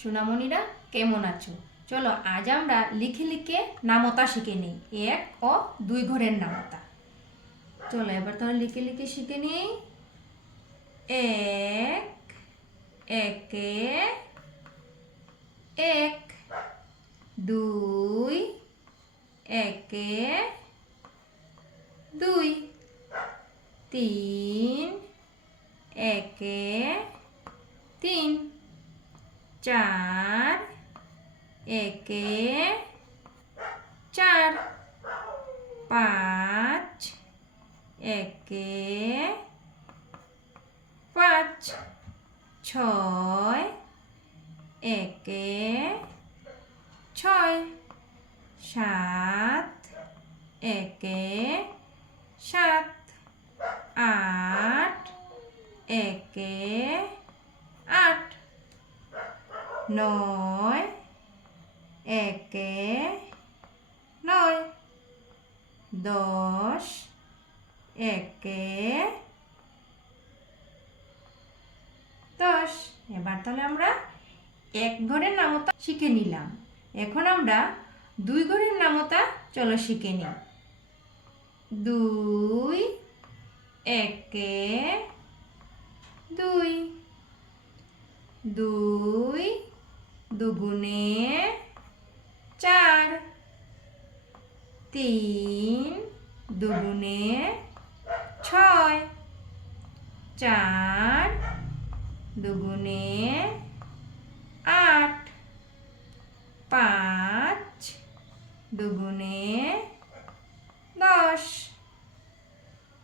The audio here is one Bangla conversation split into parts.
সোনামণিরা কেমন আছো? চলো আজ আমরা লিখে লিখে নামতা শিখে নিই, 1 ও 2 ঘরের নামতা। চলো এবার তাহলে লিখে লিখে শিখে নিই। 1 একে 1, 2 একে 2, 3 একে 3, 4 একে 4, 5 একে 5, 6 একে 6, 7 একে 7, 8 একে 8, 9 একে 9, 10 একে 10। এবার তাহলে আমরা 1 ঘরের নামতা শিখে নিলাম। এখন আমরা 2 ঘরের নামতা চলো শিখে নিই। 2 একে 2, 2 দুগুণে 4, 3 দুগুণে 6, 4 দুগুণে 8, 5 দুগুণে 10,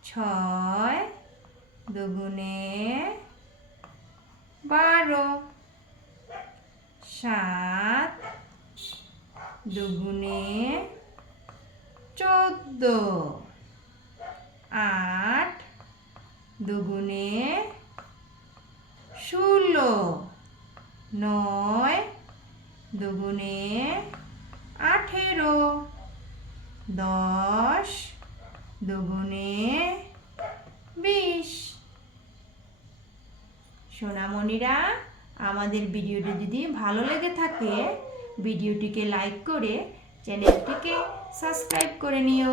6 দুগুণে 12, 7 দুগুণে 14, 8 দুগুণে 16, 9 দুগুণে 18, 10 দুগুণে 20। সোনামণিরা, আমাদের ভিডিওটি যদি ভালো লেগে থাকে ভিডিওটিকে লাইক করে চ্যানেলটিকে সাবস্ক্রাইব করে নিও।